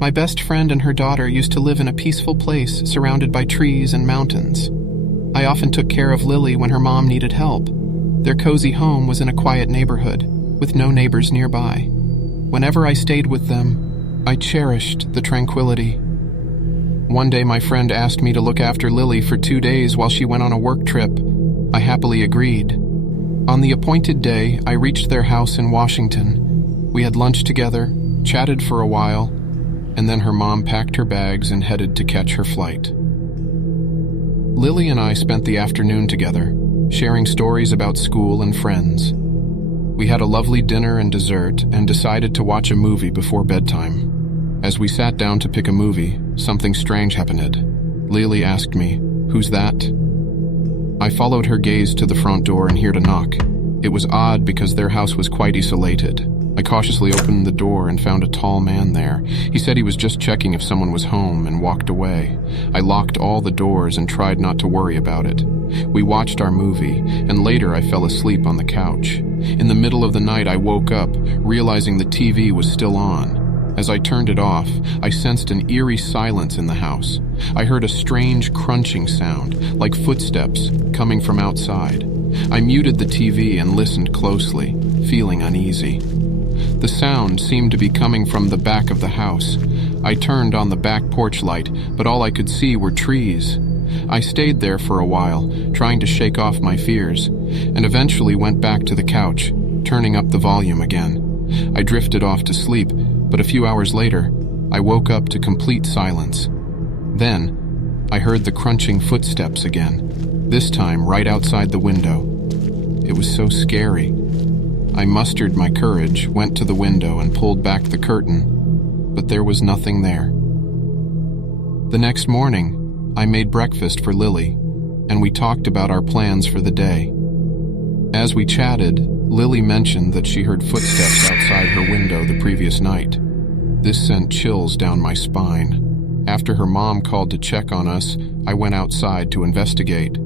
My best friend and her daughter used to live in a peaceful place surrounded by trees and mountains. I often took care of Lily when her mom needed help. Their cozy home was in a quiet neighborhood, with no neighbors nearby. Whenever I stayed with them, I cherished the tranquility. One day my friend asked me to look after Lily for 2 days while she went on a work trip. I happily agreed. On the appointed day, I reached their house in Washington. We had lunch together, chatted for a while, and then her mom packed her bags and headed to catch her flight. Lily and I spent the afternoon together, sharing stories about school and friends. We had a lovely dinner and dessert and decided to watch a movie before bedtime. As we sat down to pick a movie, something strange happened. Lily asked me, "Who's that?" I followed her gaze to the front door and heard a knock. It was odd because their house was quite isolated. I cautiously opened the door and found a tall man there. He said he was just checking if someone was home and walked away. I locked all the doors and tried not to worry about it. We watched our movie, and later I fell asleep on the couch. In the middle of the night I woke up, realizing the TV was still on. As I turned it off, I sensed an eerie silence in the house. I heard a strange crunching sound, like footsteps, coming from outside. I muted the TV and listened closely, feeling uneasy. The sound seemed to be coming from the back of the house. I turned on the back porch light, but all I could see were trees. I stayed there for a while, trying to shake off my fears, and eventually went back to the couch, turning up the volume again. I drifted off to sleep, but a few hours later, I woke up to complete silence. Then, I heard the crunching footsteps again, this time right outside the window. It was so scary. I mustered my courage, went to the window and pulled back the curtain, but there was nothing there. The next morning, I made breakfast for Lily, and we talked about our plans for the day. As we chatted, Lily mentioned that she heard footsteps outside her window the previous night. This sent chills down my spine. After her mom called to check on us, I went outside to investigate.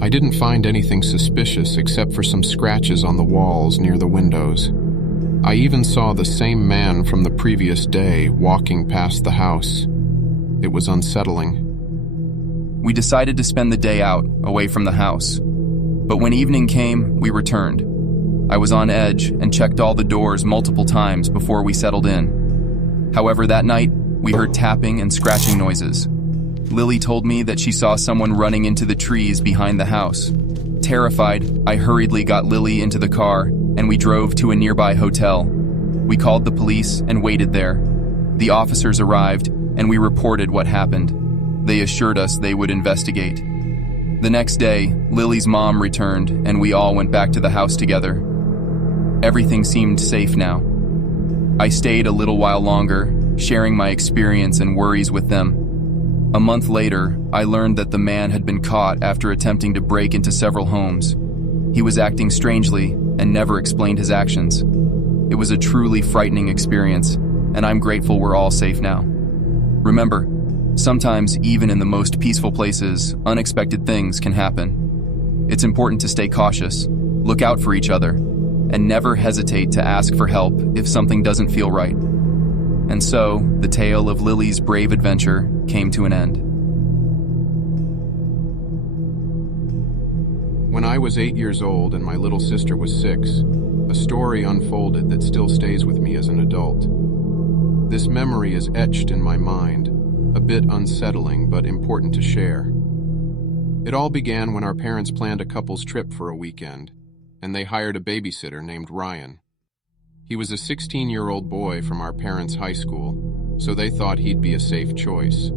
I didn't find anything suspicious except for some scratches on the walls near the windows. I even saw the same man from the previous day walking past the house. It was unsettling. We decided to spend the day out, away from the house. But when evening came, we returned. I was on edge and checked all the doors multiple times before we settled in. However, that night, we heard tapping and scratching noises. Lily told me that she saw someone running into the trees behind the house. Terrified, I hurriedly got Lily into the car, and we drove to a nearby hotel. We called the police and waited there. The officers arrived, and we reported what happened. They assured us they would investigate. The next day, Lily's mom returned, and we all went back to the house together. Everything seemed safe now. I stayed a little while longer, sharing my experience and worries with them. A month later, I learned that the man had been caught after attempting to break into several homes. He was acting strangely and never explained his actions. It was a truly frightening experience, and I'm grateful we're all safe now. Remember, sometimes even in the most peaceful places, unexpected things can happen. It's important to stay cautious, look out for each other, and never hesitate to ask for help if something doesn't feel right. And so, the tale of Lily's brave adventure came to an end. When I was 8 years old and my little sister was 6, a story unfolded that still stays with me as an adult. This memory is etched in my mind, a bit unsettling but important to share. It all began when our parents planned a couple's trip for a weekend, and they hired a babysitter named Ryan. He was a 16-year-old boy from our parents' high school, so they thought he'd be a safe choice.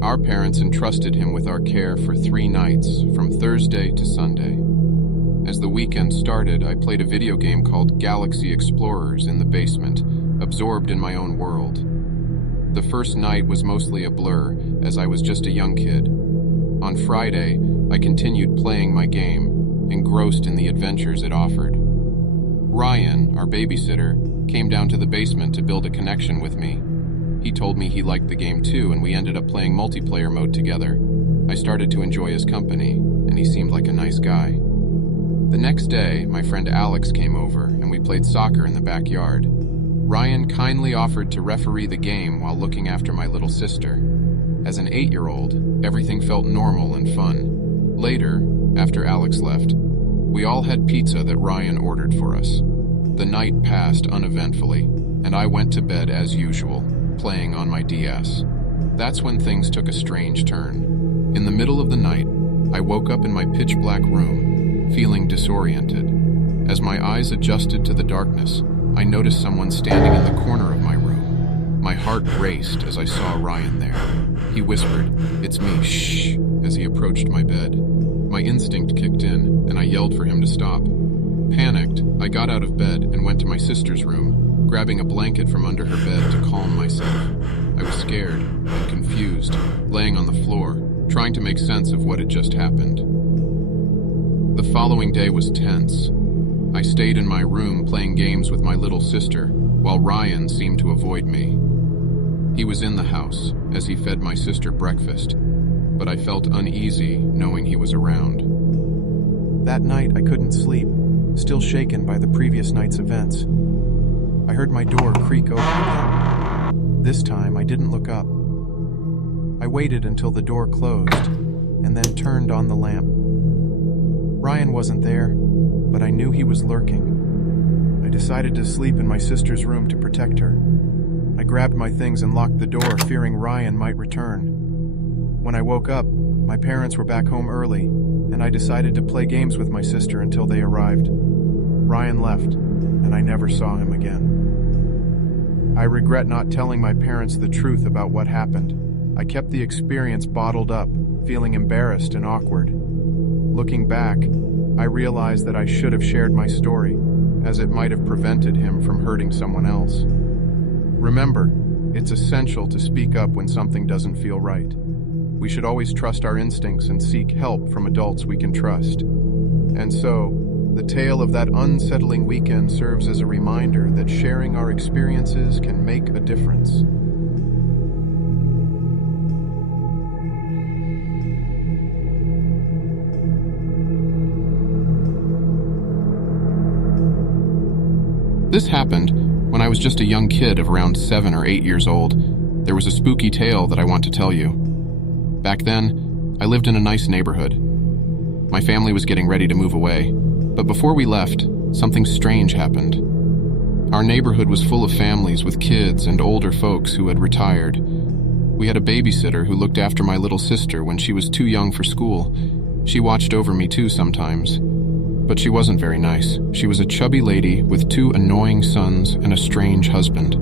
Our parents entrusted him with our care for 3 nights, from Thursday to Sunday. As the weekend started, I played a video game called Galaxy Explorers in the basement, absorbed in my own world. The first night was mostly a blur, as I was just a young kid. On Friday, I continued playing my game, engrossed in the adventures it offered. Ryan, our babysitter, came down to the basement to build a connection with me. He told me he liked the game too, and we ended up playing multiplayer mode together. I started to enjoy his company, and he seemed like a nice guy. The next day, my friend Alex came over, and we played soccer in the backyard. Ryan kindly offered to referee the game while looking after my little sister. As an 8-year-old, everything felt normal and fun. Later, after Alex left, we all had pizza that Ryan ordered for us. The night passed uneventfully, and I went to bed as usual, playing on my DS. That's when things took a strange turn. In the middle of the night, I woke up in my pitch-black room, feeling disoriented. As my eyes adjusted to the darkness, I noticed someone standing in the corner of my room. My heart raced as I saw Ryan there. He whispered, "It's me, shh," as he approached my bed. My instinct kicked in, and I yelled for him to stop. Panicked, I got out of bed and went to my sister's room, grabbing a blanket from under her bed to calm myself. I was scared and confused, laying on the floor, trying to make sense of what had just happened. The following day was tense. I stayed in my room playing games with my little sister, while Ryan seemed to avoid me. He was in the house as he fed my sister breakfast, but I felt uneasy knowing he was around. That night I couldn't sleep, still shaken by the previous night's events. I heard my door creak open again. This time I didn't look up. I waited until the door closed, and then turned on the lamp. Ryan wasn't there, but I knew he was lurking. I decided to sleep in my sister's room to protect her. I grabbed my things and locked the door, fearing Ryan might return. When I woke up, my parents were back home early, and I decided to play games with my sister until they arrived. Ryan left, and I never saw him again. I regret not telling my parents the truth about what happened. I kept the experience bottled up, feeling embarrassed and awkward. Looking back, I realized that I should have shared my story, as it might have prevented him from hurting someone else. Remember, it's essential to speak up when something doesn't feel right. We should always trust our instincts and seek help from adults we can trust. And so, the tale of that unsettling weekend serves as a reminder that sharing our experiences can make a difference. This happened when I was just a young kid of around 7 or 8 years old. There was a spooky tale that I want to tell you. Back then, I lived in a nice neighborhood. My family was getting ready to move away, but before we left, something strange happened. Our neighborhood was full of families with kids and older folks who had retired. We had a babysitter who looked after my little sister when she was too young for school. She watched over me too sometimes. But she wasn't very nice. She was a chubby lady with 2 annoying sons and a strange husband.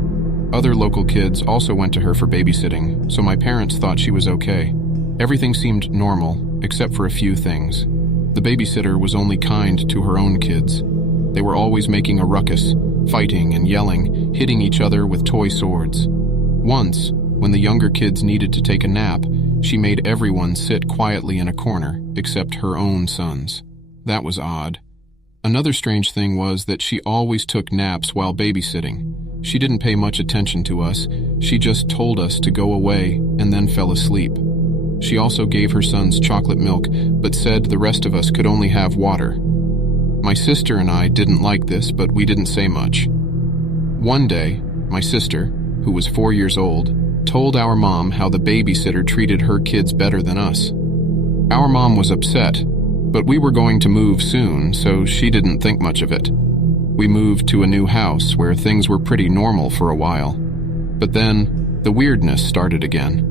Other local kids also went to her for babysitting, so my parents thought she was okay. Everything seemed normal, except for a few things. The babysitter was only kind to her own kids. They were always making a ruckus, fighting and yelling, hitting each other with toy swords. Once, when the younger kids needed to take a nap, she made everyone sit quietly in a corner, except her own sons. That was odd. Another strange thing was that she always took naps while babysitting. She didn't pay much attention to us. She just told us to go away and then fell asleep. She also gave her sons chocolate milk, but said the rest of us could only have water. My sister and I didn't like this, but we didn't say much. One day, my sister, who was 4 years old, told our mom how the babysitter treated her kids better than us. Our mom was upset, but we were going to move soon, so she didn't think much of it. We moved to a new house where things were pretty normal for a while. But then, the weirdness started again.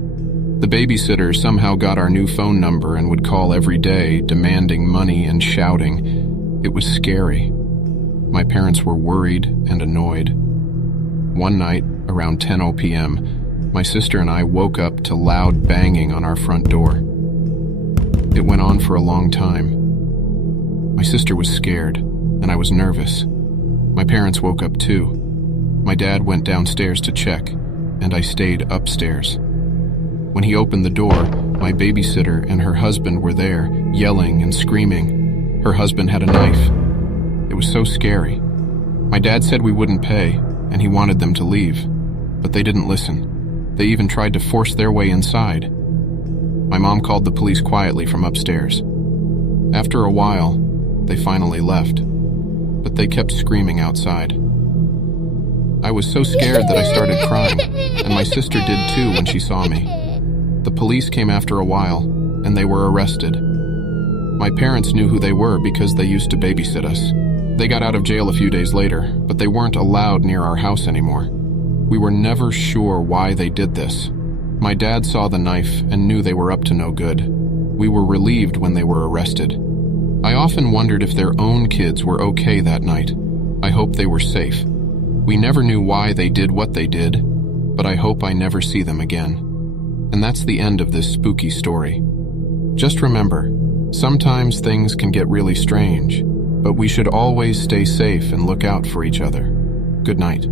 The babysitter somehow got our new phone number and would call every day, demanding money and shouting. It was scary. My parents were worried and annoyed. One night, around 10 p.m., my sister and I woke up to loud banging on our front door. It went on for a long time. My sister was scared, and I was nervous. My parents woke up too. My dad went downstairs to check, and I stayed upstairs. When he opened the door, my babysitter and her husband were there, yelling and screaming. Her husband had a knife. It was so scary. My dad said we wouldn't pay, and he wanted them to leave. But they didn't listen. They even tried to force their way inside. My mom called the police quietly from upstairs. After a while, they finally left, but they kept screaming outside. I was so scared that I started crying, and my sister did too when she saw me. The police came after a while, and they were arrested. My parents knew who they were because they used to babysit us. They got out of jail a few days later, but they weren't allowed near our house anymore. We were never sure why they did this. My dad saw the knife and knew they were up to no good. We were relieved when they were arrested. I often wondered if their own kids were okay that night. I hope they were safe. We never knew why they did what they did, but I hope I never see them again. And that's the end of this spooky story. Just remember, sometimes things can get really strange, but we should always stay safe and look out for each other. Good night.